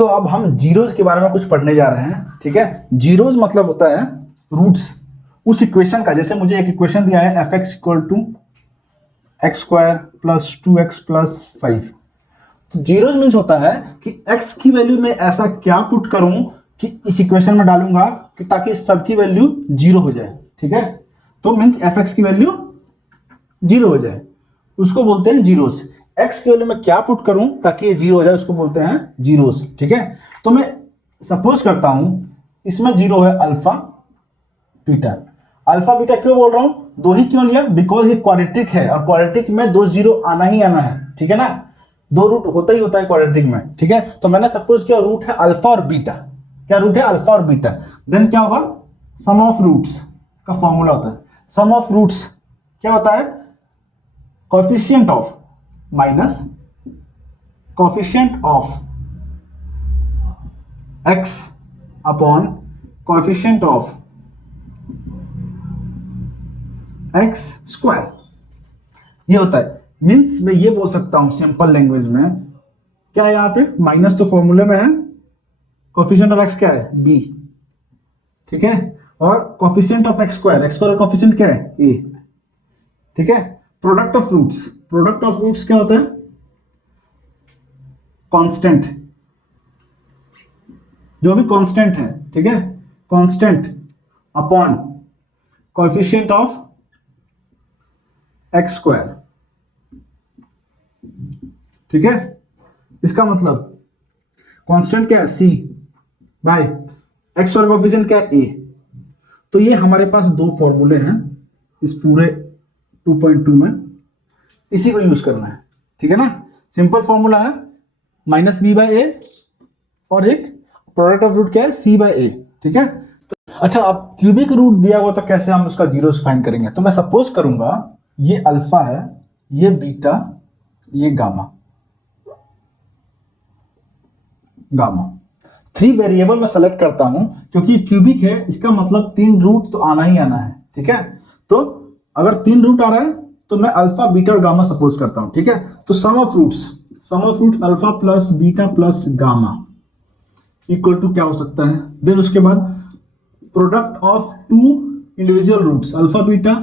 तो अब हम जीरोज के बारे में कुछ पढ़ने जा रहे हैं, ठीक है। जीरोज मतलब होता है रूट्स उस इक्वेशन का। जैसे मुझे एक इक्वेशन दिया है F X equal to X square plus 2x plus 5। तो जीरोज मीन्स होता है कि x की वैल्यू में ऐसा क्या पुट करूं कि इस इक्वेशन में डालूंगा कि ताकि सबकी वैल्यू जीरो हो जाए, ठीक है। तो मीन्स एफ एक्स की वैल्यू जीरो हो जाए, उसको बोलते हैं जीरोस। x की वैल्यू में क्या पुट करूं ताकि ये जीरो हो जाए, उसको बोलते हैं जीरोस, ठीक है। तो मैं सपोज करता हूं इसमें जीरो है अल्फा बीटा। अल्फा बीटा क्यों बोल रहा हूं, दो ही क्यों लिया, बिकॉज ये क्वाड्रेटिक है और क्वाड्रेटिक में दो जीरो आना ही आना है, ठीक है ना। दो रूट होता ही होता है क्वाड्रेटिक में, ठीक है। तो मैंने सपोज किया रूट है अल्फा और बीटा। क्या रूट है, अल्फा और बीटा। देन क्या होगा, सम ऑफ रूट्स का फॉर्मूला होता है। सम ऑफ रूट्स क्या होता है, coefficient of minus coefficient of x upon coefficient of x square, ये होता है। मीन्स मैं ये बोल सकता हूं सिंपल लैंग्वेज में, क्या है यहाँ पे माइनस तो फॉर्मूले में है, कोएफिशिएंट ऑफ x क्या है b, ठीक है। और कोएफिशिएंट ऑफ x स्क्वायर का कोएफिशिएंट क्या है a, ठीक है। Product of roots, product of roots क्या होता है, कांस्टेंट, जो भी कांस्टेंट है, ठीक है, constant upon coefficient of X square, ठीक है। इसका मतलब कांस्टेंट क्या है c by X square, coefficient क्या है a। तो ये हमारे पास दो फॉर्मूले हैं इस पूरे 2.2 में, इसी को यूज करना है, ठीक है ना। सिंपल फॉर्मूला है माइनस बी बाय ए और एक प्रोडक्ट ऑफ रूट क्या है c बाय a, ठीक है। तो अच्छा, अब क्यूबिक रूट दिया हुआ तो कैसे हम उसका जीरोस फाइंड करेंगे। तो मैं सपोज करूंगा ये अल्फा है, ये बीटा, ये गामा, थ्री वेरिएबल में सेलेक्ट करता हूं क्योंकि क्यूबिक है, इसका मतलब तीन रूट तो आना ही आना है, ठीक है। तो अगर तीन रूट आ रहा है तो मैं अल्फा बीटा और गामा सपोज करता हूं, ठीक है। तो sum of root alpha plus beta plus gamma equal to क्या हो सकता है। देन उसके बाद product of two individual roots alpha beta,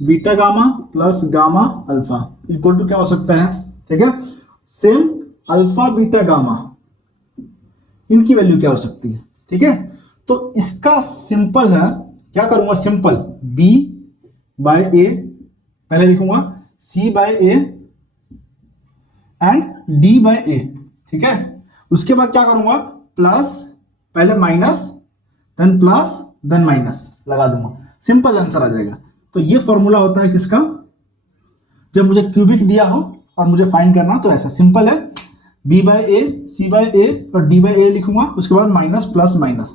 beta gamma plus gamma alpha equal to क्या हो सकता है, ठीक है। सेम अल्फा बीटा गामा, इनकी वैल्यू क्या हो सकती है, ठीक है। तो इसका सिंपल है, क्या करूंगा, सिंपल b बाय ए पहले लिखूंगा, c by A and d by A, ठीक है। उसके बाद क्या करूंगा, प्लस पहले minus then plus then minus लगा दूंगा, सिंपल आंसर आ जाएगा। तो ये फॉर्मूला होता है किसका, जब मुझे क्यूबिक दिया हो और मुझे फाइंड करना, तो ऐसा सिंपल है, b bye A, c by ए और d बाय ए लिखूंगा, उसके बाद माइनस प्लस माइनस।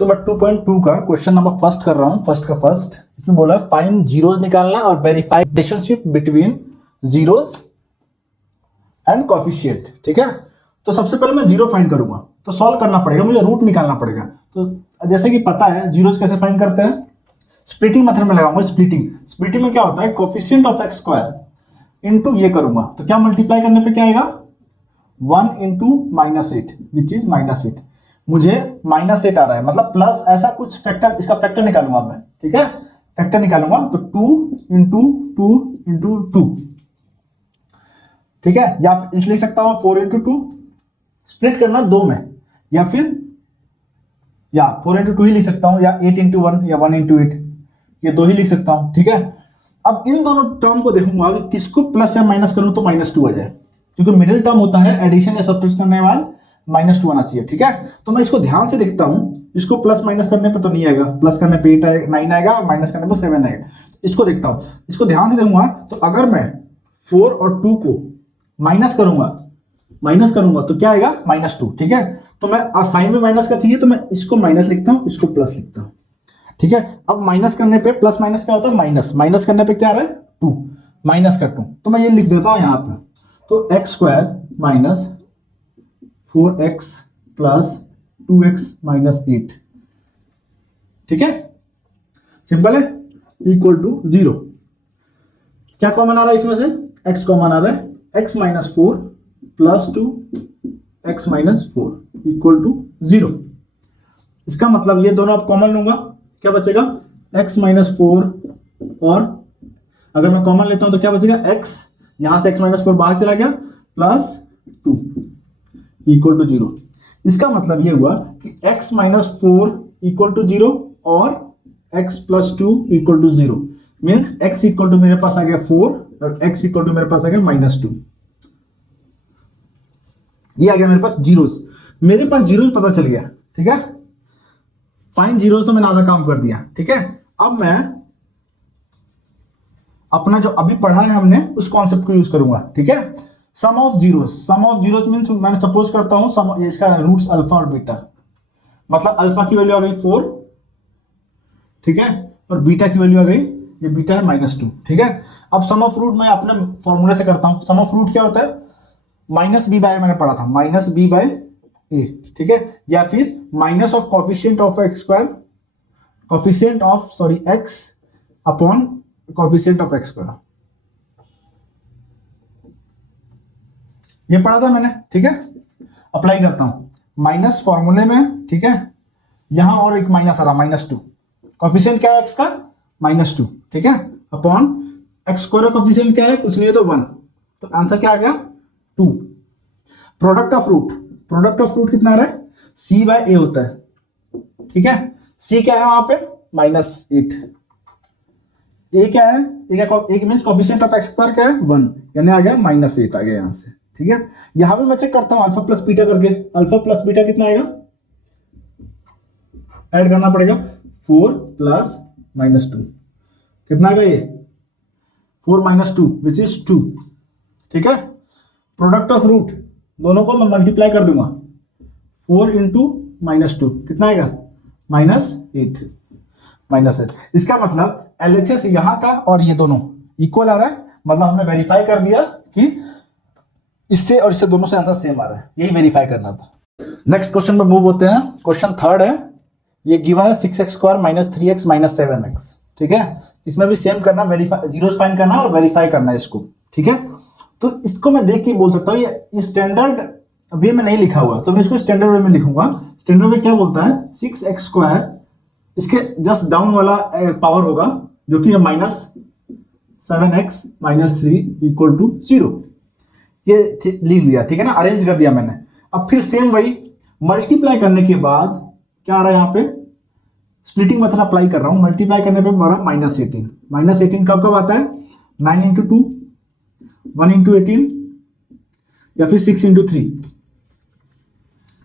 तो मैं 2.2 का क्वेश्चन नंबर फर्स्ट कर रहा हूं, फर्स्ट का फर्स्ट। इसमें बोला है फाइंड जीरोस निकालना और verify relationship between zeros and coefficient, ठीक है। तो सबसे पहले मैं जीरो फाइंड करूंगा, तो सॉल्व करना पड़ेगा, मुझे रूट निकालना पड़ेगा। तो जैसे कि पता है जीरोस कैसे फाइंड करते हैं, स्प्लिटिंग मेथड में लगाऊंगा। स्प्लिटिंग में क्या होता है, coefficient of X square into ये करूंगा, तो क्या मल्टीप्लाई करने पे क्या आएगा, 1 इंटू -8 विच इज -8। मुझे -8 आ रहा है, मतलब प्लस ऐसा कुछ फैक्टर, इसका फैक्टर निकालूंगा मैं, ठीक है, फैक्टर निकालूंगा। तो 2 इंटू 2 इंटू 2, ठीक है, या इसलिए लिख सकता हूं 4 इंटू 2, स्प्लिट करना दो में, या फिर 4 इंटू 2 ही लिख सकता हूं, या 8 इंटू 1 या 1 इंटू 8, ये दो ही लिख सकता हूं, ठीक है। अब इन दोनों टर्म को देखूंगा कि किसको प्लस या माइनस करूं तो -2 आ जाए, क्योंकि मिडिल टर्म होता है एडिशन या सब्ट्रैक्शन करने के बाद -2 आना चाहिए, ठीक है। तो मैं इसको ध्यान से देखता हूं, इसको प्लस माइनस करने पे तो नहीं आएगा, प्लस करने पे 9 आएगा, माइनस करने पे 7 आएगा। इसको देखता हूं, इसको ध्यान से देखूंगा, तो अगर मैं 4 और 2 को माइनस करूंगा तो क्या आएगा, -2, ठीक है। तो मैं साइन में माइनस का चाहिए, तो मैं इसको माइनस लिखता हूं, इसको प्लस लिखता हूं, ठीक है। अब माइनस करने पे प्लस माइनस क्या होता है, माइनस करने पे क्या आ रहा है, 2 माइनस का 2, तो मैं ये लिख देता हूं यहां पे। तो x square minus 4x plus 2x minus 8, ठीक है, सिंपल है, इक्वल टू 0। क्या कॉमन आ रहा है इसमें से, x कॉमन आ रहा है, x minus 4 plus 2 x minus 4 equal to 0। इसका मतलब ये दोनों अब कॉमन लूंगा, क्या बचेगा x माइनस 4 और अगर मैं कॉमन लेता हूं तो क्या बचेगा x, यहां से x माइनस 4 बाहर चला गया प्लस 2 इक्वल टू 0। इसका मतलब ये हुआ कि x माइनस 4 इक्वल टू 0 और x प्लस 2 equal to 0 means x equal to मेरे पास आ गया 4 और x इक्वल टू मेरे पास आ गया माइनस 2। ये आ गया मेरे पास जीरोस, मेरे पास जीरोस पता चल गया, ठीक है। फाइंड जीरोस तो मैंने आधा काम कर दिया, ठीक है। अब मैं अपना जो अभी पढ़ा है हमने उस कॉन्सेप्ट को यूज करूंगा, ठीक है। सम ऑफ जीरोस मींस मैंने सपोज करता हूं सम इसका रूट्स अल्फा और बीटा, मतलब अल्फा की वैल्यू आ गई 4, ठीक है, और बीटा की वैल्यू आ गई, ये बीटा है -2, ठीक है। अब सम ऑफ रूट मैं अपने फॉर्मूले से करता हूं। सम ऑफ रूट क्या होता है, माइनस बी बाय, मैंने पढ़ा था माइनस बी बाय ए, ठीक है, या फिर minus of coefficient of X square, coefficient of sorry x upon coefficient of X square, ये पढ़ा था मैंने, ठीक है। अप्लाई करता हूं माइनस फॉर्मूले में, ठीक है, यहां और एक माइनस आ रहा -2, कॉफिशिएंट क्या है एक्स का -2, ठीक है, अपॉन एक्स स्क्वायर का कॉफिशिएंट क्या है, कुछ नहीं है तो 1, तो आंसर क्या आ गया 2। प्रोडक्ट ऑफ रूट कितना आ रहा है, c बाय ए होता है, ठीक है। c क्या है वहां पे -8, ए क्या है, एक means coefficient of X square क्या है 1, यानी आ गया -8 आ गया यहां से, ठीक है। यहां पे मैं चेक करता हूं अल्फा प्लस बीटा करके, अल्फा प्लस बीटा कितना आएगा, ऐड करना पड़ेगा 4 प्लस -2, कितना आएगा ये 4 - 2 विच इज 2, ठीक है। प्रोडक्ट ऑफ रूट दोनों को मैं मल्टीप्लाई कर दूंगा, 4 इंटू -2 कितना आएगा -8। इसका मतलब LHS यहां का और ये दोनों इक्वल आ रहा है, मतलब हमने वेरीफाई कर दिया कि इससे और इससे दोनों से आंसर सेम आ रहा है, यही वेरीफाई करना था। नेक्स्ट क्वेश्चन पे मूव होते हैं। क्वेश्चन थर्ड है, ये गिवन है 6x स्क्वायर -3x -7x, ठीक है। इसमें भी सेम करना, वेरीफाई जीरोस फाइंड करना और वेरीफाई करना है इसको, ठीक है। तो इसको मैं देख के बोल सकता हूँ, ये स्टैंडर्ड वे में नहीं लिखा हुआ, तो मैं इसको स्टैंडर्ड वे में लिखूंगा। स्टैंडर्ड वे क्या बोलता है, 6x स्क्वायर, इसके जस्ट डाउन वाला पावर होगा जो कि -7x -3 इक्वल टू 0, ये लिख लिया, ठीक है ना, अरेंज कर दिया मैंने। अब फिर सेम वही मल्टीप्लाई करने के बाद क्या आ रहा है, यहाँ पे स्प्लिटिंग मेथड अप्लाई कर रहा हूं, मल्टीप्लाई करने पे बड़ा -18 कब कब आता है, 9 इंटू 2, 1 इंटू 18 या फिर 6 इंटू 3,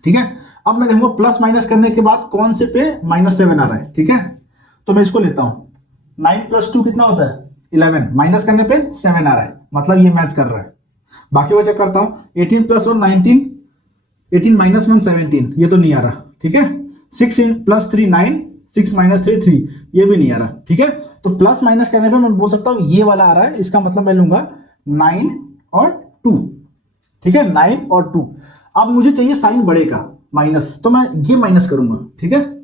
ठीक है। अब मैं देखूंगा प्लस माइनस करने के बाद कौन से पे -7 आ रहा है, ठीक है। तो मैं इसको लेता हूं, 9 + 2 कितना होता है 11, माइनस करने पे 7 आ रहा है, मतलब ये मैच कर रहा है। बाकी वो चेक करता हूं, 18 + 1 19, 18 - 1 17, ये तो नहीं आ रहा, ठीक है। 6 + 3 9, 6 - 3 3, ये भी नहीं आ रहा, ठीक है। तो प्लस माइनस करने पे मैं बोल सकता हूं ये वाला आ रहा है, इसका मतलब मैं लूंगा 9 और 2, ठीक है, 9 और 2। अब मुझे चाहिए साइन बड़े का माइनस, तो मैं ये माइनस करूंगा, ठीक है।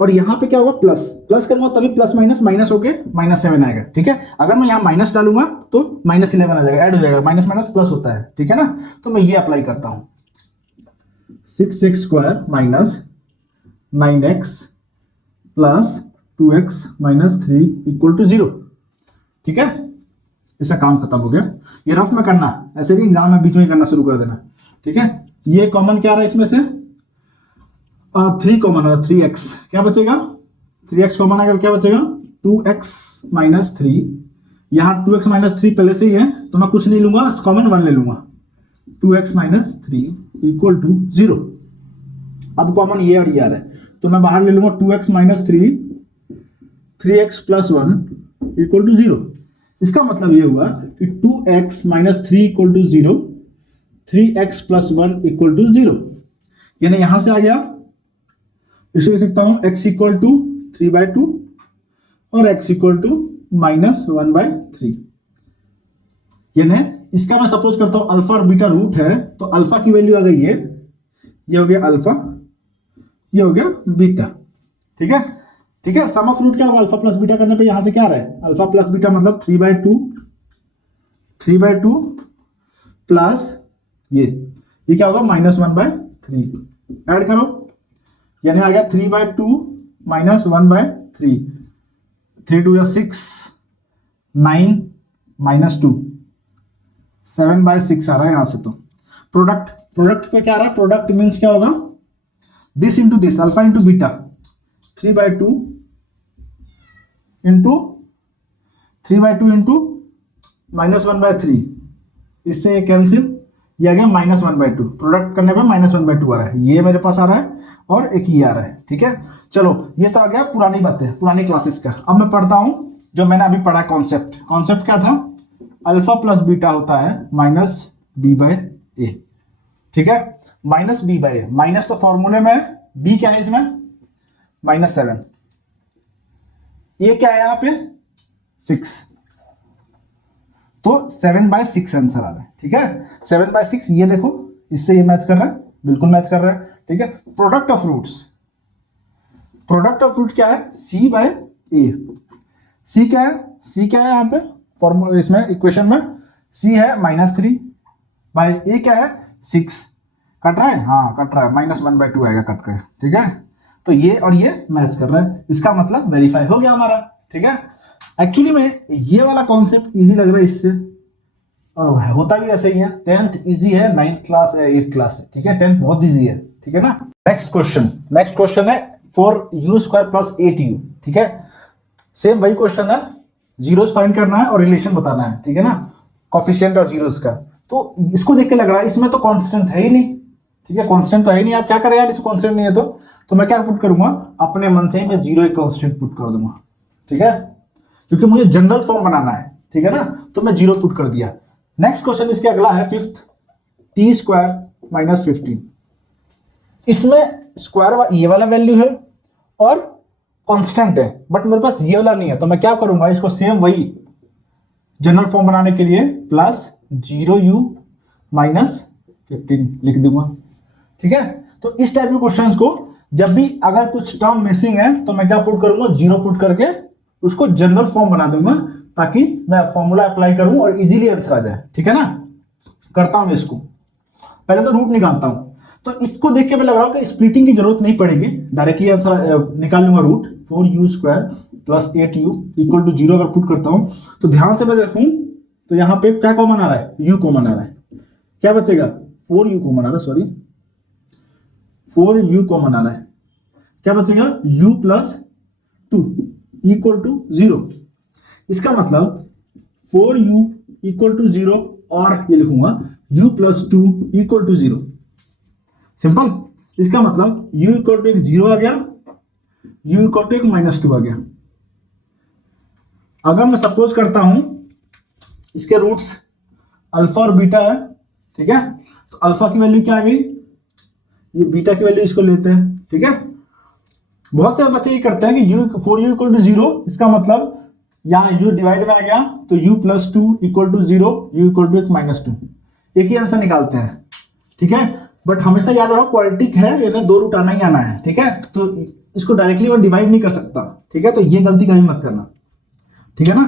और यहां पे क्या होगा, प्लस करूंगा तभी प्लस माइनस होके -7 आएगा, ठीक है। अगर मैं यहां माइनस डालूंगा तो -11 आ जाएगा, ऐड हो जाएगा, माइनस माइनस प्लस होता है, ठीक है ना। तो मैं ये अप्लाई करता हूं, 6x square -9x plus 2x -3 equal to 0, ठीक है। इसका काम खत्म हो गया। ये रफ में करना, ऐसे भी एग्जाम में बीच में करना शुरू कर देना, ठीक है। ये कॉमन क्या रहा है इसमें से, 3 कॉमन है, 3x, क्या बचेगा 3x कॉमन आएगा, क्या बचेगा 2x -3, यहाँ 2x -3 पहले से ही है तो मैं कुछ नहीं लूंगा, कॉमन 1 ले लूंगा, 2x -3 इक्वल टू 0। अब कॉमन ये और ये आ रहा है तो मैं बाहर ले लूंगा 2x -3, 3x + 1 इक्वल टू 0। इसका मतलब ये हुआ कि 2x -3 equal to 0, 3x + 1 equal to 0, यानी यहां से आ गया, इसको लिख सकता हूं x इक्वल टू 3/2 और x इक्वल टू -1/3। यानी इसका मैं सपोज करता हूं अल्फा और बीटा रूट है, तो अल्फा की वैल्यू आ गई ये हो गया अल्फा, ये हो गया बीटा, ठीक है, ठीक है। सम ऑफ रूट क्या होगा, अल्फा प्लस बीटा करने पे यहां से क्या आ रहा है, अल्फा प्लस बीटा मतलब 3/2 प्लस ये क्या होगा -1/3, ऐड करो, यानी आ गया 3/2 -1/3, 3 2 6, 9 -2, 7/6 आ रहा है यहां से। तो प्रोडक्ट पे क्या आ रहा है, प्रोडक्ट मीन्स क्या होगा, this into this, alpha into beta, 3/2 into 3/2 into -1/3, इससे कैंसिल, ये आ गया -1/2, प्रोडक्ट करने पे -1/2 आ रहा है, ये मेरे पास आ रहा है और एक ये आ रहा है, ठीक है। चलो ये तो आ गया पुरानी बातें, पुरानी क्लासेस का। अब मैं पढ़ता हूं जो मैंने अभी पढ़ा कॉन्सेप्ट क्या था, अल्फा प्लस बीटा होता है -b/a, ठीक है, -b/a, माइनस तो फॉर्मूले में, b क्या है इसमें -7, ये क्या है यहाँ पे 6, तो 7/6 आंसर आ रहा है, ठीक है। 7/6, ये देखो इससे ये मैच कर रहा है, बिल्कुल मैच कर रहा है, ठीक है। प्रोडक्ट ऑफ फ्रूट क्या है, c/a, c क्या है, यहाँ पे फॉर्मूला, इसमें इक्वेशन में c है -3/a क्या है 6, कट रहा है, हाँ कट रहा है, -1/2 आएगा कट के, ठीक है। तो ये और ये मैच कर रहा है, इसका मतलब वेरीफाई हो गया हमारा, ठीक है। एक्चुअली में ये वाला कॉन्सेप्ट इजी लग रहा है इससे, और होता भी ऐसे ही है। 10th इजी है, 9th क्लास है, 8th क्लास है, ठीक है। 10th बहुत इजी है, ठीक है ना। नेक्स्ट क्वेश्चन है 4u² + 8u, ठीक है। सेम वही क्वेश्चन है, जीरोस फाइंड करना है और रिलेशन बताना है, ठीक है ना, कोफिशिएंट और जीरोस का। तो इसको देख के लग रहा है इसमें तो कांस्टेंट है ही नहीं, ठीक है, कांस्टेंट तो है ही नहीं, आप क्या करें यार, इसको कांस्टेंट नहीं है तो मैं क्या पुट करूंगा, अपने मन से ही मैं 0 एक कांस्टेंट पुट कर दूंगा, ठीक है, क्योंकि मुझे जनरल फॉर्म बनाना है, ठीक है ना, तो मैं 0 पुट कर दिया। नेक्स्ट क्वेश्चन इसके अगला है 5th, t² - 15, इसमें स्क्वायर ये वाला वैल्यू है और कांस्टेंट है, बट मेरे पास ये वाला नहीं है, तो मैं क्या करूंगा, इसको सेम वही जनरल फॉर्म बनाने के लिए +0u - 15 लिख दूंगा, ठीक है। तो इस टाइप के क्वेश्चंस को जब भी अगर कुछ टर्म मिसिंग है तो मैं क्या पुट करूंगा, 0 पुट करके उसको जनरल फॉर्म बना दूंगा, ताकि मैं फॉर्मूला अप्लाई करूं और इजीली आंसर आ जाए, ठीक है ना। करता हूं इसको, पहले तो रूट निकालता हूं, तो इसको देख के मैं लग रहा हूं कि स्प्लिटिंग की जरूरत नहीं पड़ेगी, डायरेक्टली आंसर निकाल लूंगा। रूट 4u² + 8u = 0 अगर पुट करता हूं तो ध्यान से मैं देखूं तो यहां पे क्या कॉमन आ रहा है, u कॉमन आ रहा है, क्या बचेगा 4u कॉमन आ रहा है, सॉरी 4u कॉमन आ रहा है, क्या बचेगा u + 2 = 0, इसका मतलब 4u = 0 और ये लिखूंगा u + 2 = 0, सिंपल। इसका मतलब u = 1 0 आ गया, u = 1 -2 आ गया। अगर मैं सपोज करता हूं इसके रूट्स अल्फा और बीटा है, ठीक है, तो अल्फा की वैल्यू क्या आ गई, ये बीटा की वैल्यू इसको लेते हैं, ठीक है। बहुत से बच्चे ये करते हैं कि 4u = 0, इसका मतलब यहां u डिवाइड में आ गया तो u + 2 = 0, u = 1 -2, एक ही आंसर निकालते हैं, ठीक है। बट हमेशा याद रखो क्वाड्रेटिक है, इसमें 2 रूट आना ही आना है, ठीक है, तो इसको डायरेक्टली मैं डिवाइड नहीं कर सकता, ठीक है, तो ये गलती कभी मत करना, ठीक है ना।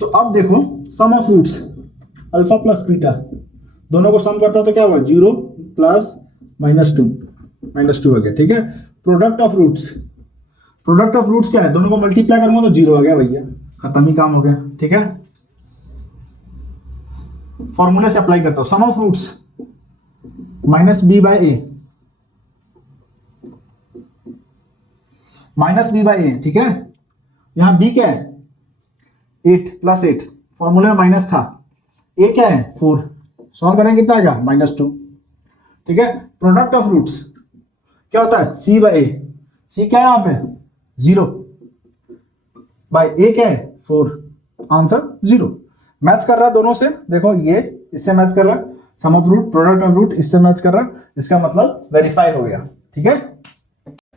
तो अब देखो sum of roots alpha plus beta, दोनों को सम करता तो क्या हुआ 0 + -2 आ गया, ठीक है। प्रोडक्ट ऑफ रूट्स क्या है, दोनों को मल्टीप्लाई करूंगा तो 0 आ गया भैया, खत्म ही काम हो गया, ठीक है। फॉर्मूले से अप्लाई करता हूं, सम ऑफ रूट्स -b/a, ठीक है। यहां b क्या है 8 + 8, फॉर्मूले में माइनस था, a क्या है 4, सॉल्व करेंगे कितना आएगा -2, ठीक है। प्रोडक्ट ऑफ रूट्स क्या होता है c/a, c क्या है यहां पे 0 बाय a क्या है 4, आंसर 0, मैच कर रहा है दोनों से, देखो ये इससे मैच कर रहा है, sum of root product of root इससे मैच कर रहा है, इसका मतलब वेरीफाई हो गया, ठीक है।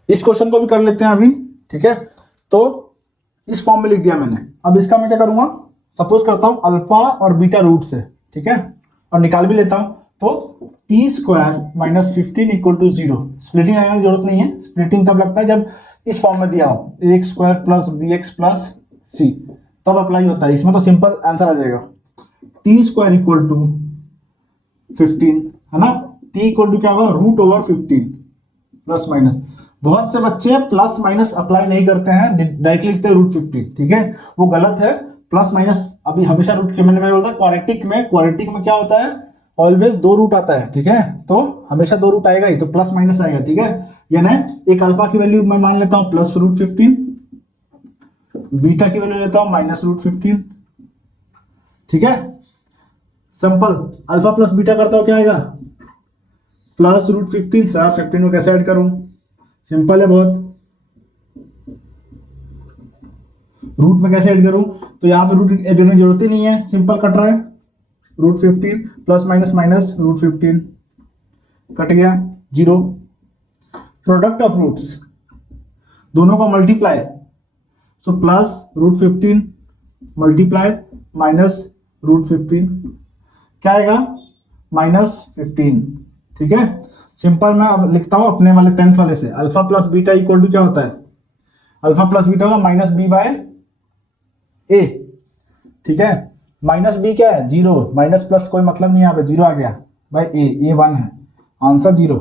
इस क्वेश्चन को भी कर लेते हैं अभी, ठीक है। तो इस फॉर्म में लिख दिया मैंने, अब इसका मैं क्या करूंगा, सपोज करता हूं अल्फा और बीटा रूट्स है, ठीक है, और निकाल भी लेता हूं, तो t² - 15 = 0, स्प्लिटिंग लगाने की जरूरत नहीं है, स्प्लिटिंग तब लगता है जब इस फॉर्म में दिया हो ax² + bx + c, तब अप्लाई होता है, इसमें तो सिंपल आंसर आ जाएगा t² = 15, है ना, टी इक्वल टू क्या होगा, रूट ओवर 15 प्लस माइनस। बहुत से बच्चे प्लस माइनस अप्लाई नहीं करते हैं, डायरेक्टली लिखते हैं रूट 15, ठीक है, वो गलत है। प्लस माइनस अभी हमेशा रूट के मैंने बोलता क्वाड्रेटिक में क्या होता है, ऑलवेज दो रूट आता है, ठीक है, तो हमेशा दो रूट आएगा ही, तो प्लस माइनस आएगा, ठीक है। यानी एक अल्फा की वैल्यू मैं मान लेता हूं प्लस रूट 15, बीटा की वैल्यू लेता हूं माइनस रूट 15, ठीक है। सिंपल, अल्फा प्लस बीटा करता हूं क्या आएगा, प्लस रूट 15 से 15 को कैसे ऐड करूं, सिंपल है बहुत। रूट में कैसे ऐड करूं, तो यहां पे रूट ऐड करने की जरूरत ही नहीं है, सिंपल कट रहा है। Root 15 plus minus minus root 15 cut गया, जीरो। प्रोडक्ट ऑफ रूट्स दोनों का multiply, so plus root 15 multiply minus root 15 क्या आएगा, माइनस 15, ठीक है। सिंपल मैं अब लिखता हूं अपने वाले 10th वाले से, alpha plus beta equal to क्या होता है, अल्फा प्लस बीटा होगा माइनस बी बाय ए, ठीक है। माइनस बी क्या है, जीरो, माइनस प्लस कोई मतलब नहीं, यहाँ पे जीरो आ गया बाय ए 1 है, answer zero.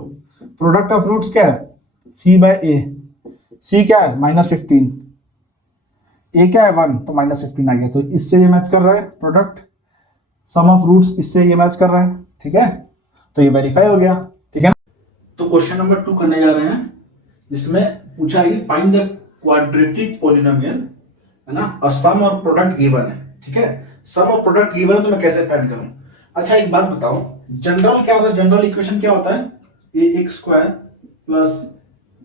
Product of roots क्या है, सी बाय ए, सी क्या है माइनस 15, ए क्या है 1, तो माइनस 15 आ गया, तो इससे ये मैच कर रहा है प्रोडक्ट, सम ऑफ रूट्स इससे ये मैच कर रहा है, ठीक है, तो ये वेरीफाई हो गया, ठीक है। तो क्वेश्चन नंबर 2 करने जा रहे हैं, जिसमें पूछा है फाइंड द क्वाड्रेटिक पॉलिनोमियल, है ना, और सम और प्रोडक्ट गिवन है, ठीक है। सम और प्रोडक्ट गिवन है तो मैं कैसे फाइंड करूं। अच्छा एक बात बताओ, जनरल क्या होता है, जनरल इक्वेशन क्या होता है, A X square plus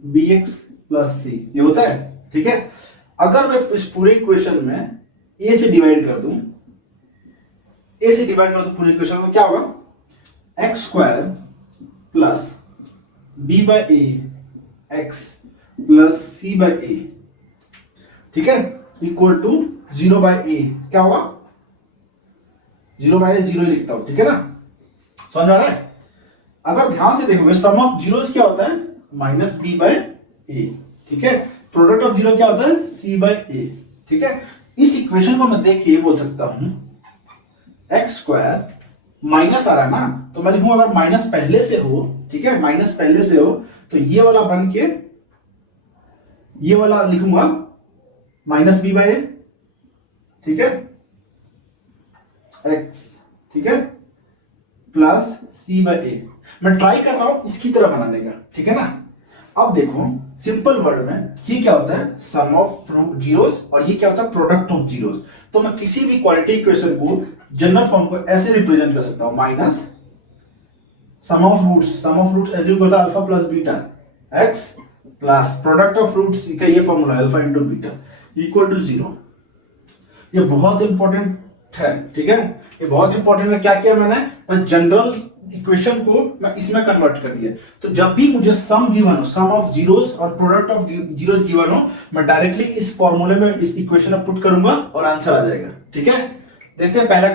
B X plus C, ये होता है, ठीक है। अगर मैं इस पूरे इक्वेशन में ए से डिवाइड कर दूं, पूरे इक्वेशन में क्या होगा, X square plus B by A X plus C by A, ठीक है, इक्वल टू 0 बाय ए, क्या होगा 0 बाय 0 लिखता हूं, ठीक है ना, समझ आ रहा है। अगर ध्यान से देखोगे सम ऑफ जीरोस क्या होता है, माइनस बी बाय ए, ठीक है। प्रोडक्ट ऑफ जीरो क्या होता है, सी बाय ए, ठीक है। इस इक्वेशन को मैं देख के ये बोल सकता हूं एक्स स्क्वायर माइनस आ रहा है ना, तो मैं लिखूंगा अगर माइनस पहले से हो, ठीक है, माइनस पहले से हो तो ये वाला बन के ये वाला लिखूंगा माइनस बी बाय ए, ठीक है, एक्स, ठीक है, प्लस सी बाय ए। मैं ट्राई कर रहा हूं इसकी तरह बनाने का, ठीक है ना। अब देखो सिंपल वर्ड में ये क्या होता है, सम ऑफ जीरोस, और ये क्या होता है, प्रोडक्ट ऑफ जीरोस। तो मैं किसी भी क्वाड्रेटिक इक्वेशन को जनरल फॉर्म को ऐसे रिप्रेजेंट कर सकता हूं, minus sum of roots assume होता है alpha plus beta X plus product of roots का ये फॉर्मूला है alpha into beta equal to 0। ये बहुत इंपॉर्टेंट है, ठीक है, ये बहुत इंपॉर्टेंट है। क्या किया मैंने, जनरल इक्वेशन को मैं इसमें कन्वर्ट कर दिया, तो जब भी मुझे सम गिवन हो, सम ऑफ जीरोस और प्रोडक्ट ऑफ जीरोस गिवन हो, मैं डायरेक्टली इस फॉर्मूले में इस इक्वेशन में पुट करूंगा और आंसर आ जाएगा, ठीक है। देखते हैं पहला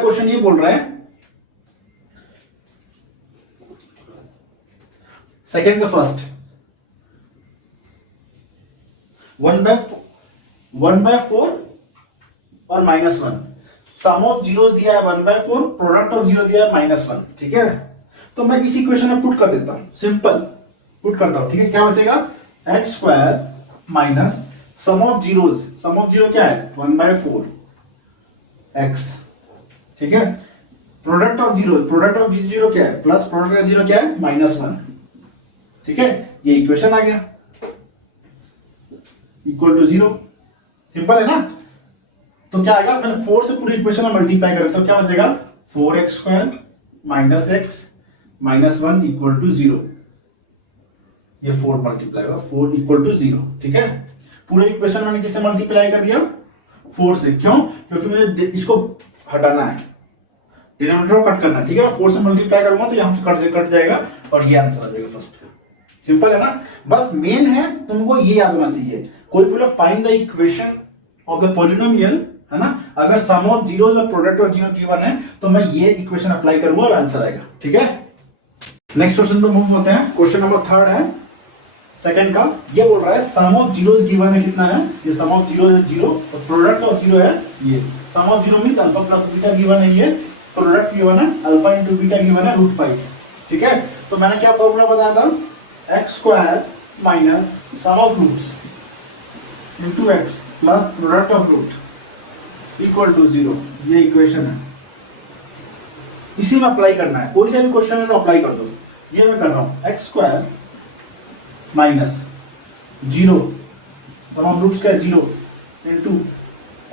क्वेश्चन ये बोल रहा है, सेकेंड का फर्स्ट 1/4 और -1, सम ऑफ जीरोस दिया है 1/4, प्रोडक्ट ऑफ जीरो दिया है -1, ठीक है। तो मैं इस इक्वेशन में पुट कर देता हूं, सिंपल पुट करता हूं, ठीक है। क्या बचेगा, x square minus sum of zero क्या है 1/4 एक्स, ठीक है, प्रोडक्ट ऑफ जीरो क्या है, प्लस प्रोडक्ट ऑफ जीरो क्या है -1, ठीक है। ये इक्वेशन आ गया इक्वल टू 0, सिंपल है ना। तो क्या आएगा, मैंने 4 से पूरी इक्वेशन में मल्टीप्लाई कर तो क्या बचेगा, 4x square minus X minus 1 equal to 0। ये 4 मल्टीप्लाई होगा 4 इक्वल टू 0, ठीक है। पूरे इक्वेशन मैंने किससे मल्टीप्लाई कर दिया, 4 से, क्यों, क्योंकि मुझे इसको हटाना है, डिनोमिनेटर कट करना है, ठीक है। 4 से मल्टीप्लाई करूंगा तो यहां से कट जाएगा और ये आंसर आ जाएगा फर्स्ट का, सिंपल है ना। बस मेन है तुमको ये याद होना चाहिए, कोई बोले find the equation of the polynomial, है ना, अगर सम ऑफ जीरोस और प्रोडक्ट ऑफ जीरो गिवन है तो मैं ये इक्वेशन अप्लाई करूंगा और आंसर आएगा, ठीक है। नेक्स्ट क्वेश्चन पे मूव होते हैं, क्वेश्चन नंबर 3 है सेकंड का। ये बोल रहा है सम ऑफ जीरोस गिवन है, कितना है, ये सम ऑफ जीरो है 0 और प्रोडक्ट ऑफ जीरो है ये, sum of zero means alpha plus beta given है, ये प्रोडक्ट गिवन है अल्फा इनटू बीटा गिवन है √5, ठीक है, तो मैंने क्या फॉर्मूला बताया था, X square minus sum of roots into X plus product of root equal to 0। ये इक्वेशन है, इसी में अप्लाई करना है, कोई सा भी क्वेश्चन है तो अप्लाई कर दो। ये मैं कर रहा हूं, X square minus 0 sum of roots क्या है 0 into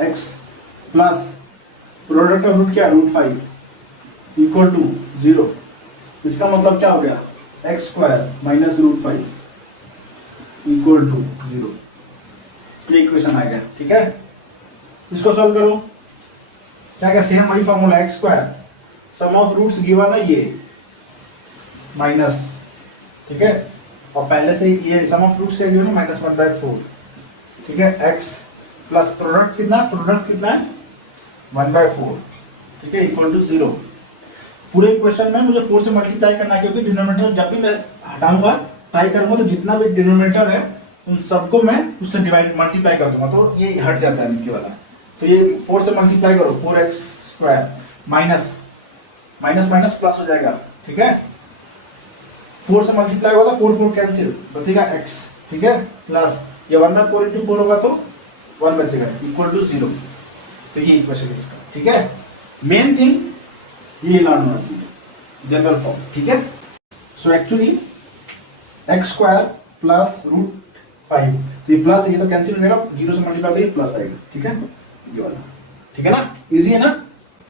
X plus product of root क्या रूट 5 इक्वल टू 0। इसका मतलब क्या हो गया, X square minus root 5 equal to 0। ये इक्वेशन आ गया, ठीक है। इसको सॉल्व करो, क्या क्या सेम वही formula, X square sum of roots given है ये माइनस, ठीक है, और पहले से ये सम ऑफ रूट्स क्या गिवन है -1/4, ठीक है, एक्स प्लस प्रोडक्ट कितना है 1/4, ठीक है, इक्वल टू 0। पूरे इक्वेशन में मुझे 4 से मल्टीप्लाई करना है, क्योंकि डिनोमिनेटर जब भी मैं हटाऊंगा ट्राई करूंगा तो जितना भी डिनोमिनेटर है उन सबको मैं उससे डिवाइड मल्टीप्लाई कर दूंगा, तो ये हट जाता है नीचे वाला। तो ये 4 से मल्टीप्लाई करो, 4x square minus minus plus हो जाएगा, ठीक है, 4 से मल्टीप्लाई होगा तो 4 कैंसिल, बचेगा x, ठीक है, प्लस ये 1/4 इंटू 4 होगा तो 1 बचेगा इक्वल टू 0। तो ये इक्वेशन इसका, ठीक है। मेन थिंग ये लर्न होना चाहिए, जनरल फॉर्म, ठीक है। So actually X square plus root 5, तो ये प्लस ये तो कैंसिल हो जाएगा, 0 से मल्टीप्लाई तो ये प्लस आएगा, ठीक है, ये वाला, ठीक है ना, इजी है ना।